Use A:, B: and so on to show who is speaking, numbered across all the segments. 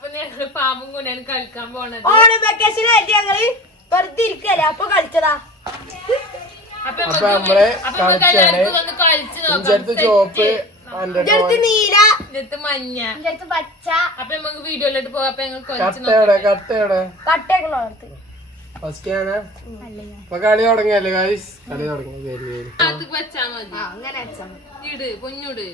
A: അപ്പൊ ഞങ്ങള് പാമ്പും കൊണ്ടാണ് കളിക്കാൻ പോണത്.
B: ഓണം വെക്കേഷനായിട്ട് ഞങ്ങള് വെറുതെ ഇരിക്കല്ലേ അപ്പൊ കളിച്ചതാ.
A: അപ്പൊ നമ്മള് ചോപ്പ് നീല മഞ്ഞ പച്ച. അപ്പൊ നമുക്ക് വീഡിയോയിലോട്ട് പോകാം. അപ്പൊ ഞങ്ങൾ
C: കളി തുടങ്ങിയല്ലേ ഗൈസ്? കളി തുടങ്ങി
A: വെച്ചാ മതി. അങ്ങനെ ഇട് പൊന്നൂട്.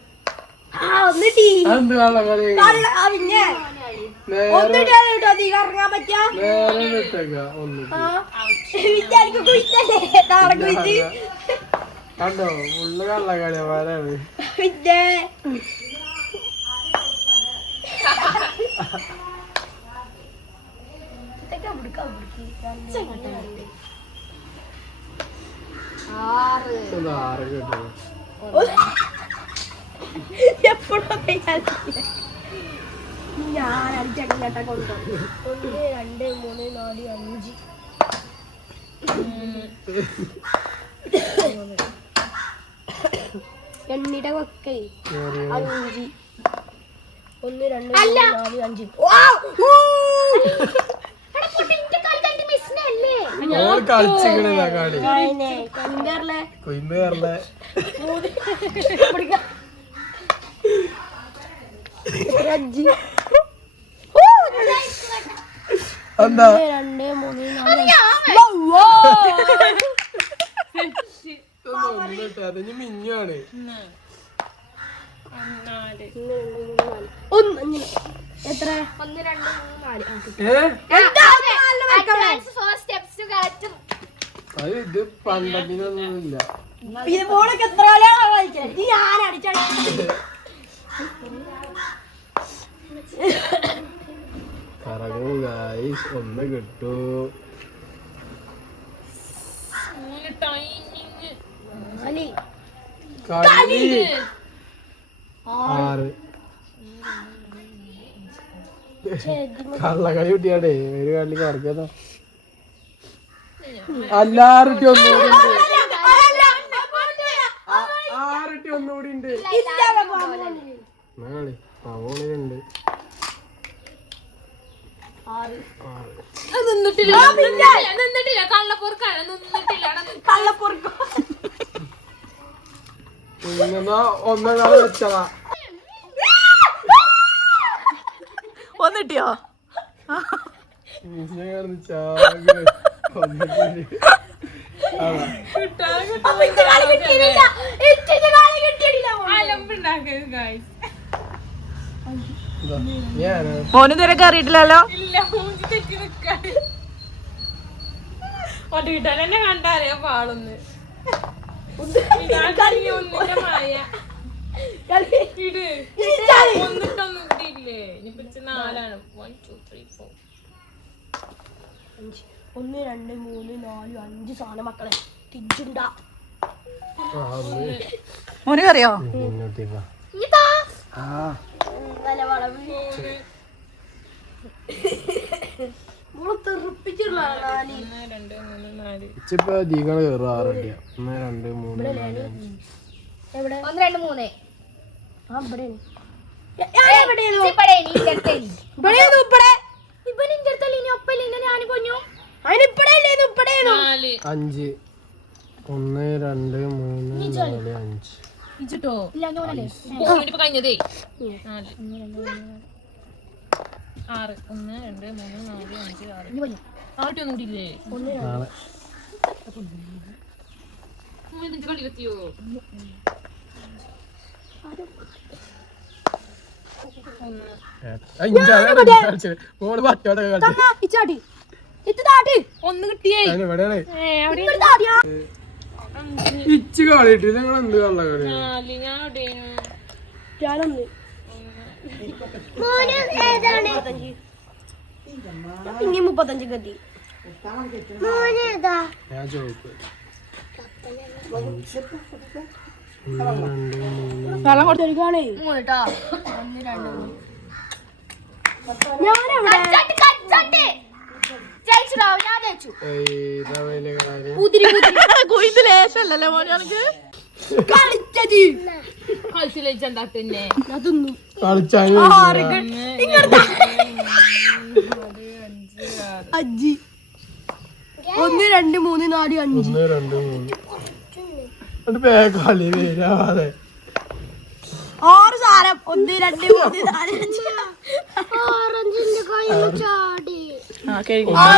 C: കണ്ടോ ഉള്ളു കള്ള കളിയന്മാരാണ്.
B: ഞാൻ അടിച്ചേട്ടാ കൊണ്ടു 1 2 3 4 5 എണ്ണിടെ വെക്കേ 5 1 2 3 4 5
C: കളിച്ചിക്കണ കളി എന്താ
B: 2 3
C: 4 മിഞ്ഞാണ്.
B: എത്ര 1 2 3 4
C: ഇത് പണ്ടത്തിനൊന്നുമില്ല.
B: ഇതുപോലൊക്കെ എത്ര കളിയാണ് കളിച്ചത്? ഞാൻ അടിച്ചാൽ
C: കറങ്ങൂ ഗൈസ്, ഒന്ന് കിട്ടൂ. കളി 6 കള്ളക്കളി കുട്ടിയാടേ. ഒരു കളി കറക്കാ എല്ലാരും ഒന്നുകൂടി ഉണ്ട്. 6 ഒന്നുകൂടി ഉണ്ട്. കളി അവളുണ്ട്.
A: നിന്നിട്ടില്ല കള്ളപ്പൊറുക്കാണ്.
B: കള്ളപ്പൊറുക്കോ
C: ഒന്നാം കാലം വെച്ചതാ.
B: വന്നിട്ടിയോ? മോന് ഇതുവരെ കയറിയിട്ടില്ലല്ലോ.
A: ഒട്ടിട്ടാൽ തന്നെ കണ്ടറിയാ പാളൊന്ന്. ഒന്നിട്ടൊന്നും കിട്ടിയില്ലേ? ഇനി പിടിച്ച 4ആണ്. 1 2 3 4
B: 1 2 3 4 5 സാധനം മക്കളെ തിരിച്ചുണ്ടാ. മോന് കറിയോ?
C: ഇച്ചിപ്പോ അധികം കയറും. 6 1 2 3
A: കഴിഞ്ഞതേ 4 6 1 2 3 4 5 6 ആട്ടൊന്നും കൂടിയില്ലേ? കളി കത്തിയോ? ഒന്ന് കിട്ടിയേ.
C: ഇച്ച് കളിയിട്ട് ഞങ്ങൾ എന്ത് കള്ള കളി?
B: ഇനി 35 ഗതി.
C: ഞാൻ ചോദിക്കും
B: വെള്ളം കൊടുത്തിരിക്കാണേ. ലേശല്ലേ മോനാണെങ്കിൽ
A: കളിച്ചില്ലേ?
B: അതൊന്നും
C: കളിച്ചാൽ
B: അഞ്ച് 1 2 3 4 5
C: 1 2 3 പേക്കാളി വരാതെ
B: 6 സാരം 1 2 3 4 5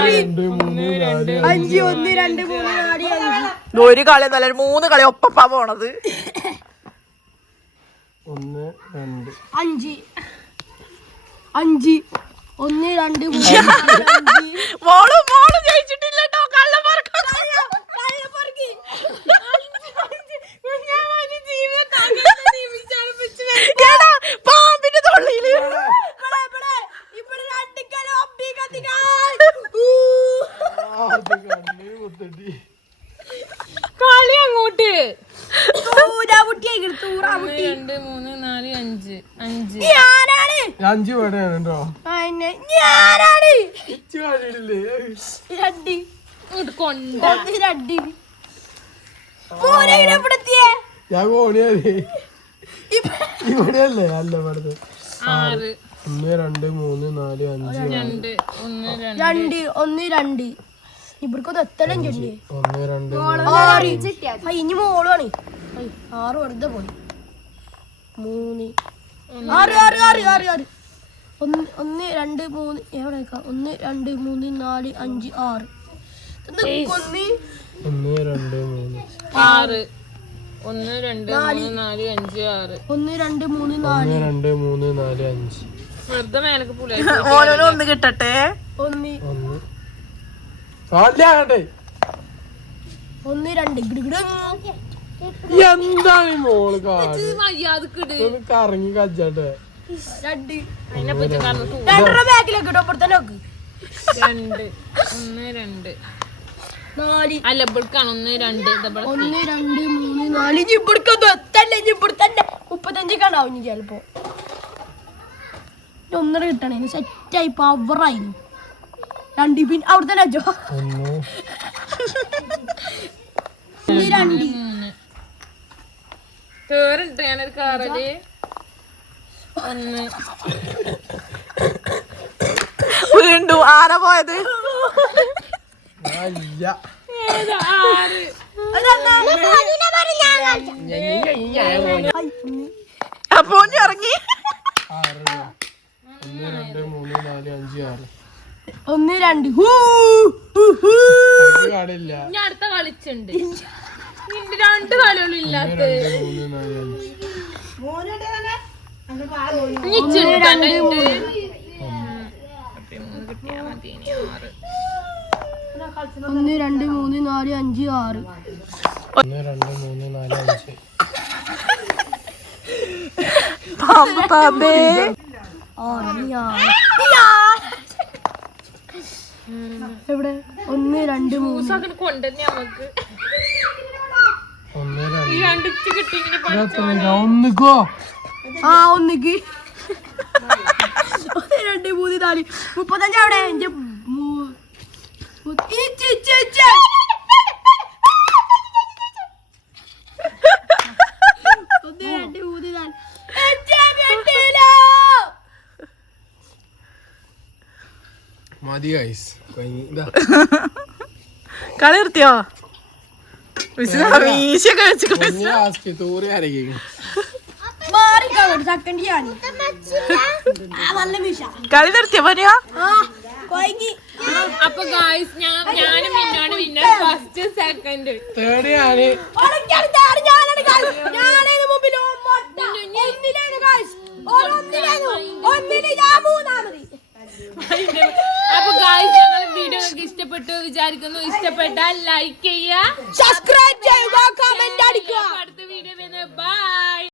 B: 5 1 2 3 4 5
D: ഒരു കളി എന്നല്ല 3 കളി ഒപ്പപ്പാ പോണത്.
C: 1 2
B: 5 5 1 2 3
D: മോള് ജയിച്ചിട്ടില്ല കേട്ടോ. പാമ്പിന്റെ തൊള്ളിയില്
A: കളി അങ്ങോട്ട്.
B: 2
A: 3 4 5 5
C: 5 പേടെയാണ് കേട്ടോ. ഇച്ച് കളിയിട്ടില്ലേ
A: കൊണ്ട
C: ഞാൻ കോണിയാലേ ഇവിടെയല്ലേ അല്ല ഇവിടുത്തെ
A: 6
C: 1 2 3 4 5
A: 2 1
B: 2 1 2 ഇവർക്കൊന്ന് എത്തലും ചെല്ലി
C: 1 2
B: ഇനി മോളാണ് 6 വെറുതെ പോയി 3 6 6 6 6 6 1 2 3 എവിടെ 1 2 3 4 5 6
C: 1 2 3
A: 6 1 2 3 4 5 6
B: 1 2 3
C: 1
B: 4
C: 2 3 4 5
A: വെറുതെ മേലക്ക് പുളി
D: ഓരോന്നും ഒന്ന് കിട്ടട്ടെ.
B: 1
C: 1 കാലാകട്ടെ
B: 1 2
C: എന്താണ് ഈ മോള് കാല്
A: മര്യാദക്കിട്.
C: ഒന്ന് കറങ്ങി കജ്ജട്ടെ
B: 2
A: അതിനെ പറ്റി കാരണം
B: 2 ബാക്കിലേക്ക് ഇട്ടോ അപ്പുറത്തന്നെ നോക്ക്
A: 2 1 2
B: 4
A: അല്ല ഇവിടുക്കാണ് 1 2 ഇതവിടെ
B: 1 2 3 4 ഇനി ഇവിടുക്കൊന്നും എത്തല്ലേ ഇനി ഇവിടെ തന്നെ 35 കാണാവും ഇനി ചിലപ്പോ 1 കിട്ടണേ സെറ്റായി പവറായിരുന്നു 2 പിന്നെ അവിടെ തന്നെ വെച്ചോ
C: 1
B: 2
A: കേറിട്ട് ഞാനൊരു കാറല് 1
D: വീണ്ടും ആരാ പോയത്?
C: അയ്യ
A: 6
D: അപ്പൊ ഇറങ്ങി
C: 6 1 2 3 4 5 6
B: 1 2
C: എനിക്ക് കാടില്ല
A: ഞാൻ അടുത്ത കളിച്ചുണ്ട്. നിന്റെ 2 കളികളും ഇല്ലാത്ത
C: 2 3 4 5
A: ഇനി ചെറുതാണ്ട്
B: 1 2 3 4 5 6
C: 1 2 3 4 5
D: പാമ്പേ
B: എവിടെ 1 2 3
A: കൊണ്ടുവന്നെ നമുക്ക്
C: 1
A: ഈ 2 കിട്ടി ഇങ്ങനെ
C: 2 ഒന്നിക്കോ
B: ആ ഒന്നിക്ക് 1 2 3 4 35 അവിടെ എന്റെ 1
C: മതി ഗൈസ്
D: കളി നിർത്തിയോ? വീശിയൊക്കെ വെച്ചിട്ട്
C: ലാസ്റ്റ് തൂറി അരക്കും
B: സെക്കൻഡ് നല്ല വിഷ
D: കളി നിർത്തിയോ പറയാ?
A: അപ്പൊ ഗായ്സ് ഞാനും മിന്നാണ് വിന്നർ ഫസ്റ്റ് സെക്കൻഡ്
C: തേർഡ് ഞാന്
A: അപ്പൊ ഗായ്സ് ഞങ്ങൾ വീഡിയോ നിങ്ങൾക്ക് ഇഷ്ടപ്പെട്ടു വിചാരിക്കുന്നു. ഇഷ്ടപ്പെട്ടാൽ ലൈക്ക് ചെയ്യുക,
B: സബ്സ്ക്രൈബ് ചെയ്യുക, കമന്റ് അടിക്കുക.
A: അടുത്ത വീഡിയോ ബൈ.